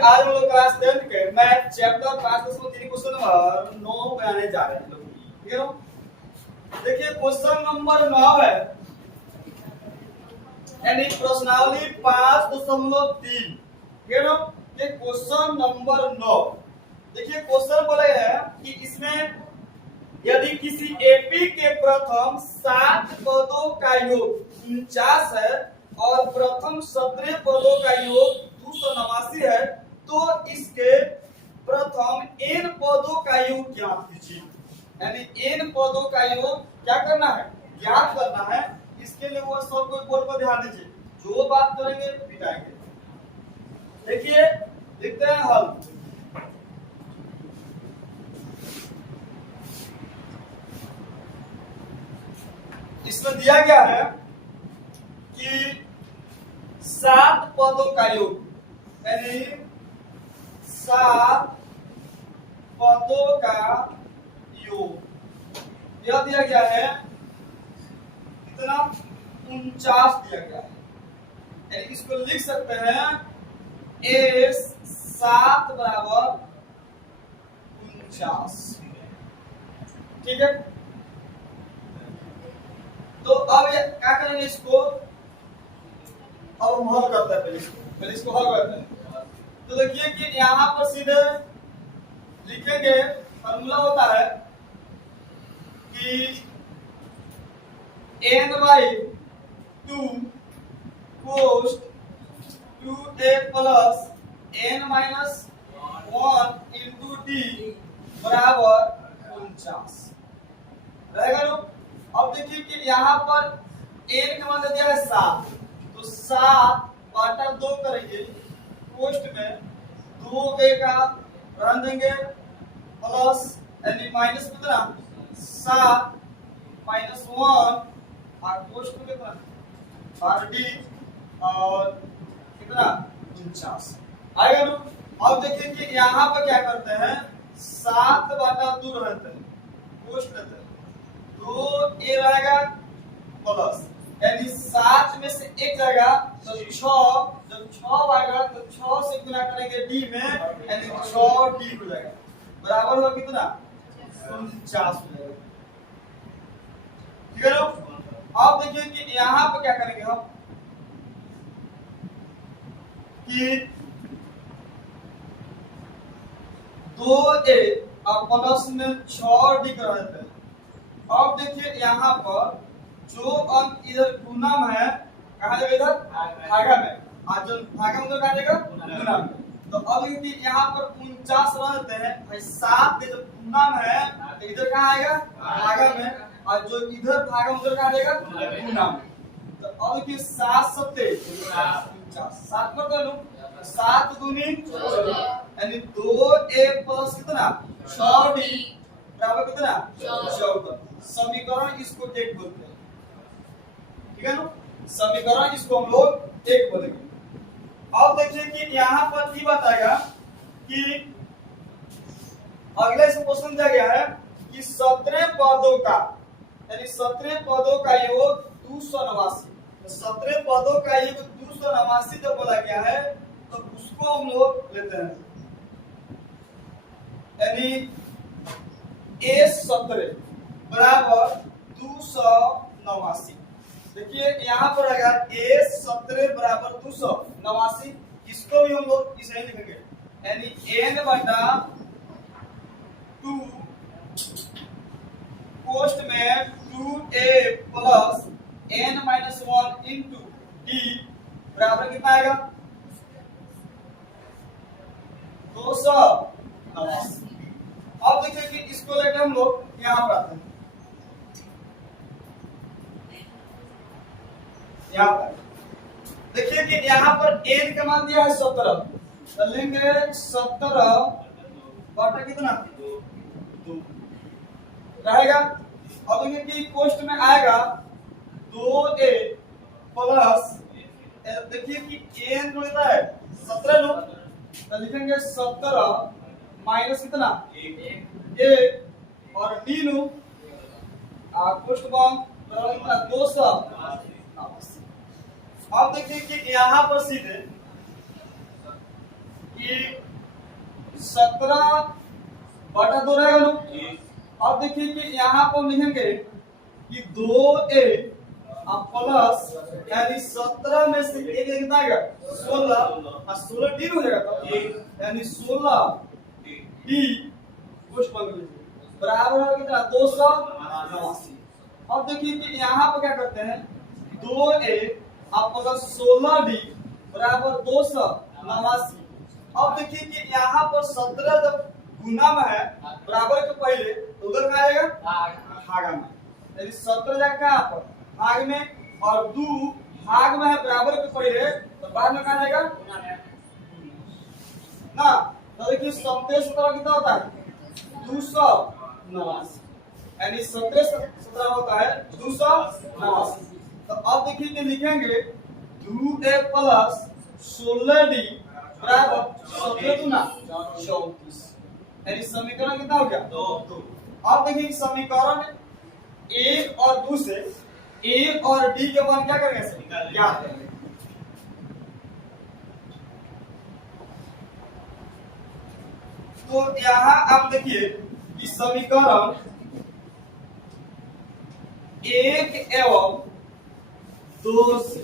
आज हम लोग क्लास 10 के मैथ चैप्टर 5.3 क्वेश्चन नंबर 9 बनाने जा रहे हैं लोग। ठीक है ना? देखिए क्वेश्चन नंबर 9 है यानी प्रश्नावली 5.3। ठीक है ना? ये क्वेश्चन नंबर 9। देखिए क्वेश्चन बोला गया है कि इसमें यदि किसी एपी के प्रथम 7 पदों का योग 49 है और प्रथम 17 पदों का योग 289 है तो इसके प्रथम n पदों का योग ज्ञात कीजिए। यानी n पदों का योग क्या करना है, ज्ञात करना है। इसके लिए वो सब कोई बोर्ड पर ध्यान दीजिए, जो बात करेंगे पिटाएंगे। देखिए लिखते हैं हल। इसमें दिया गया है कि 7 पदों का योग यानी 7 पदों का योग यह दिया गया है कितना, 49 दिया गया है। यानी इसको लिख सकते हैं a 7 बराबर 49। ठीक है, तो अब क्या करेंगे इसको, अब हम हल करते हैं। पहले इसको हल करते हैं। तो देखिए कि यहाँ पर सीधे लिखेंगे, फॉर्मूला होता है कि n/2 coast 2a plus n-1 into d बराबर 49 रहेगा लोग। अब देखिए कि यहाँ पर n का मान दिया है 7, तो 7 बटा 2 करेंगे, कोष्ट में 2a का रन देंगे प्लस यानी माइनस कितना 7 -1 और कोष्ट में कितना और d और कितना 49 आएगा लोग। अब देखिए कि यहाँ पर क्या करते हैं, 7 बटा 2 रहते हैं, कोष्ट रहते हैं, तो a रहेगा प्लस यानी 7 में से 1 जाएगा तो 6, जब 6 आएगा तो 6 से गुना करेंगे d में यानी 6d हो जाएगा, बराबर होगा कितना 49 हो जाएगा। ठीक है ना? अब देखिए कि यहाँ पे क्या करेंगे हम कि 2a और प्लस में 6d कर देते हैं। अब देखिए यहाँ पर जो अंक इधर गुना में है, कहा जाएगा इधर भागा में, और जो भागा में उधर कहा जाएगा गुना में। तो अब यदि यहाँ पर 49 रहते हैं भाई, 7 जब गुना में है तो इधर कहाँ आएगा भागा में, और जो इधर भागा उधर कहा जाएगा गुना में। तो अब देखिए 7 सत्ते 49, 7 पर कर लो 7 दूनी यानी 2a प्लस कितना 6d बराबर कितना 14। समीकरण इसको एक बोलते हैं। ठीक है ना? समीकरण इसको हम लोग एक बोलेंगे। अब देखिए कि यहाँ पर ये बताएगा कि अगला इस क्वेश्चन दिया गया है कि 17 पदों का यानी 17 पदों का योग 289। तो 17 पदों का योग 289 जब बोला गया है तो उसको हम लोग लेते हैं यानी a 17 बराबर 289। देखिए यहाँ पर रहेगा a 17 बराबर 289, इसको भी हम लोग इसे ही लिखेंगे यानी n बटा 2 कोष्ट में 2a plus n-1 into d बराबर कितना आएगा 289। अब देखिए कि इसको लेकर हम लोग यहाँ पर आते हैं। यहाँ पर देखिए कि यहाँ पर n का मान दिया है 17, तो लेंगे 17 बटा कितना 2 रहेगा। अब देखिए कि कोष्ट में आएगा 2a प्लस, देखिए कि n जो लेता है 17 लो, तो लिखेंगे 17 माइनस कितना 1 और d लो कोष्ट बराबर कितना 200। अब देखिए कि यहाँ पर सीधे कि 17/2 रहेगा ना। अब देखिए कि यहाँ पर लिखेंगे कि 2a अब प्लस यानी 17 में से एक कितना आएगा 16 और 16 डी हो जाएगा तो यानी 16 डी कुछ बराबर है कितना 289। अब देखिए कि यहाँ पर क्या करते हैं 2a अब प्लस 16 डी बराबर 289। अब देखिए कि यहाँ पर 17 जब गुना में है बराबर के पहले तो उधर कहाँ आएगा भाग में, यानी 17 जाएगा कहाँ पर भाग में और 2 भाग में है बराबर के पहले तो बाद में कहाँ जाएगा ना। तो देखिए 17 कितना होता है 289, यानी 17 होता है 289। तो अब देखिए कि लिखेंगे 2a प्लस 16d बराबर 17 गुना 34, यानी समीकरण कितना हो गया 2। अब देखिए कि समीकरण 1 और 2 से a और d के मान क्या करेंगे ज्ञात करेंगे। तो यहाँ आप देखिए कि समीकरण 1 एवं 2 से,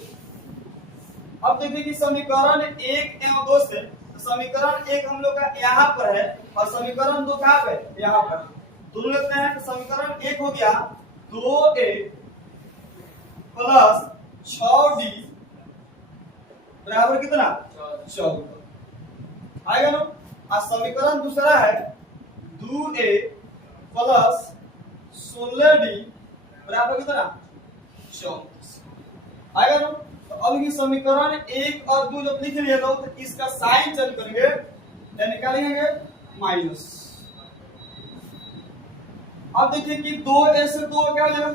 अब देखिए कि समीकरण 1 एवं 2 से, तो समीकरण 1 हम लोग का यहाँ पर है और समीकरण 2 कहाँ पे यहाँ पर, दोनों लेते हैं। तो समीकरण 1 हो गया 2a प्लस 6d बराबर कितना 14 आएगा ना। और समीकरण दूसरा है 2a प्लस 16d बराबर कितना 34 आएगा ना। तो अब ये समीकरण 1 और 2 जब लिख लिए तो इसका साइन चेंज करेंगे या निकालेंगे माइनस। अब देखिए कि 2a से 2 क्या हो जाएगा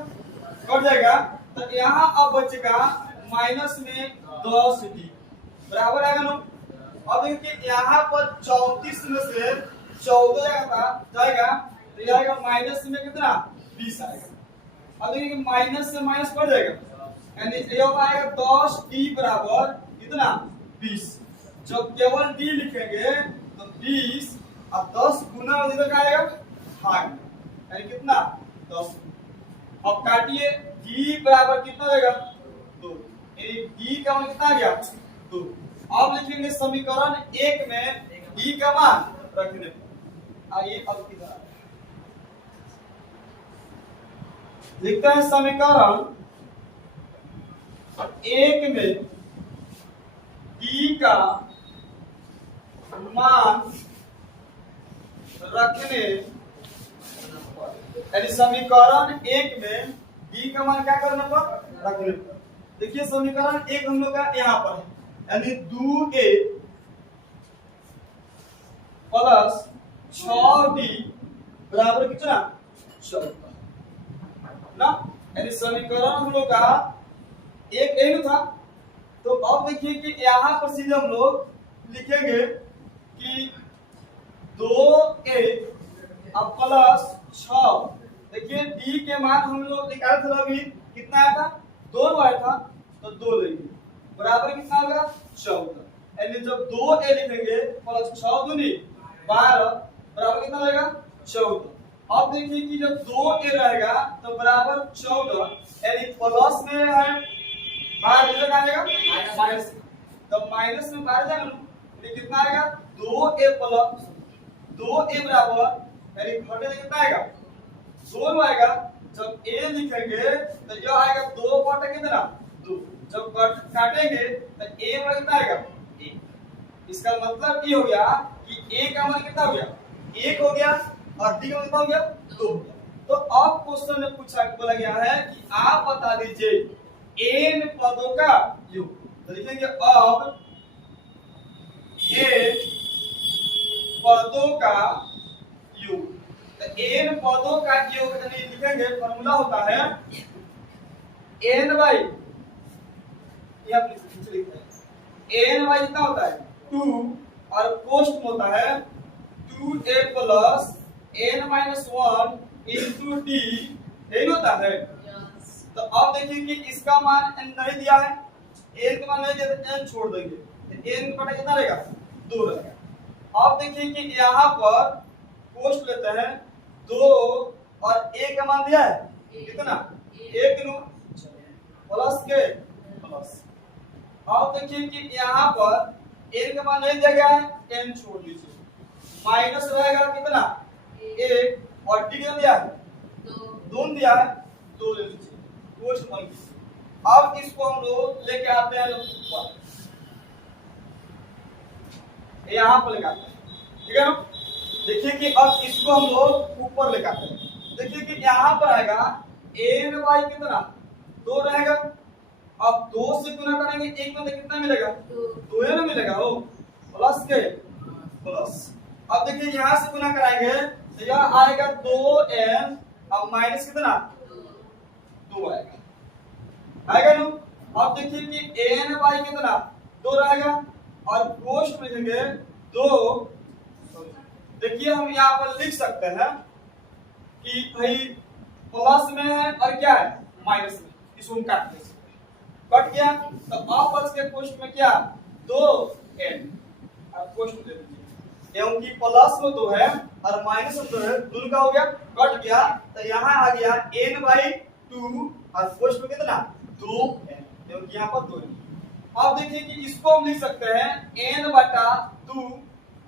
कट जाएगा, तो यहाँ अब बचेगा माइनस में 10d बराबर आएगा ना। अब देखिए यहाँ पर 34 में से 14 जाएगा तो यह आएगा माइनस में कितना 20 आएगा। अब देखिए माइनस से माइनस कट जाएगा यानी ये आएगा 10d बराबर कितना 20। जब केवल d लिखेंगे तो 20 और 10 गुना इधर का आएगा भाग में, यानी कितना 10। अब काटिए d बराबर कितना हो जाएगा 2, यानी d का मान कितना आ गया 2। अब लिखेंगे समीकरण 1 में d का मान रखने, आइए अब कितना लिखते हैं। समीकरण 1 में d का मान रखने, यानी समीकरण 1 में d का मान क्या करना पर रखने पर। देखिए समीकरण 1 हम लोग का यहाँ पर है, यानी 2a प्लस 6d बराबर कितना 14 ना, यानी समीकरण हम लोग का एक एन था। तो अब देखिए कि यहाँ पर सीधे हम लोग लिखेंगे कि 2a अब प्लस 6, देखिए d के मान हम लोग निकाले थे अभी कितना आया था 2 आया था तो 2 लेंगे बराबर कितना होगा 14, यानी जब 2a लिखेंगे प्लस 6 दूनी 12 बराबर कितना रहेगा 14। अब देखिए कि जब 2a रहेगा तो बराबर 14, यानी प्लस में है बाहर इधर आएगा माइनस, तो माइनस में बाहर जाएगा तो कितना आएगा 2a प्लस 2a बराबर यानी घटे कितना आएगा 2 आएगा। जब a लिखेंगे तो यह आएगा 2 बटा कितना 2, जब काटेंगे तो a बटा कितना आएगा 1। इसका मतलब ये हो गया कि a का मान कितना हो गया 1 हो गया और d का मान कितना हो गया 2 हो गया। तो अब क्वेश्चन में पूछा बोला गया है कि आप बता दीजिए n पदों का योग। तो लिखेंगे अब n पदों का योग, तो n पदों का योग लिखेंगे फॉर्मूला होता है n बाई n बाई कितना होता है 2 और पोस्ट होता है 2a plus n minus 1 into d यही होता है। तो अब देखिए कि इसका मान n नहीं दिया है, n का मान नहीं दिया तो n छोड़ देंगे, n बटा कितना रहेगा 2 रहेगा। अब देखिए कि यहाँ पर कोष्ट लेते हैं 2 और a का मान दिया है कितना 1 नु प्लस के प्लस। अब देखिए कि यहाँ पर n का मान नहीं दिया गया है, n छोड़ दीजिए, माइनस रहेगा कितना 1 और d कितना दिया है 2 दिया है, 2 ले लीजिए कोष्ट बन गया। अब इसको हम लोग लेके आते हैं ऊपर, यहाँ पर लेके आते हैं, ठीक है ना। देखिए कि अब इसको हम लोग ऊपर लेके आते हैं। देखिए कि यहाँ पर आएगा n बाई कितना 2 रहेगा। अब 2 से गुना करेंगे 1 में तो कितना मिलेगा 2 ना मिलेगा, हो प्लस के प्लस। अब देखिए यहाँ से गुना कराएंगे तो यह आएगा 2n, अब माइनस कितना 2 आएगा ना। अब देखिए कि n बाई कितना 2 रहेगा और कोष्ट में लिखेंगे 2। देखिए हम यहाँ पर लिख सकते हैं कि भाई प्लस में है और क्या है माइनस में, इसको हम काट देंगे, कट गया तो आपस के कोष्ट में क्या 2n और कोष्ट ले लीजिए, क्योंकि प्लस में 2 है और माइनस में 2 है, दोनों का हो गया कट गया तो यहाँ आ गया n बाई 2 और कोष्ट में कितना 2n, क्योंकि यहाँ पर 2 है। अब देखिए कि इसको हम लिख सकते हैं n बटा 2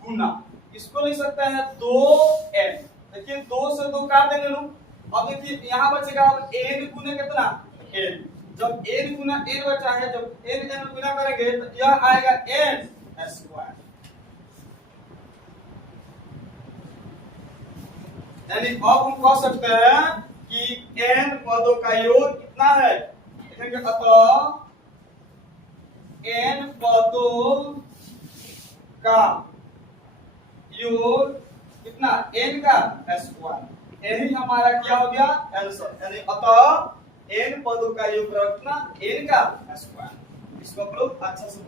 गुना, इसको लिख सकते हैं 2n। देखिए 2 से 2 काट देंगे लोग, अब देखिए यहाँ बचेगा n गुने कितना n, जब n गुना n बचा है, जब n गुना करेंगे तो यह आएगा n स्क्वायर, यानी अब हम कह सकते हैं कि n पदों का योग कितना है, देखेंगे अतः n पदों का योग कितना n का स्क्वायर, यही हमारा क्या हो गया आंसर, यानी अतः n पदों का योग कितना n का स्क्वायर। इसको आप लोग अच्छा से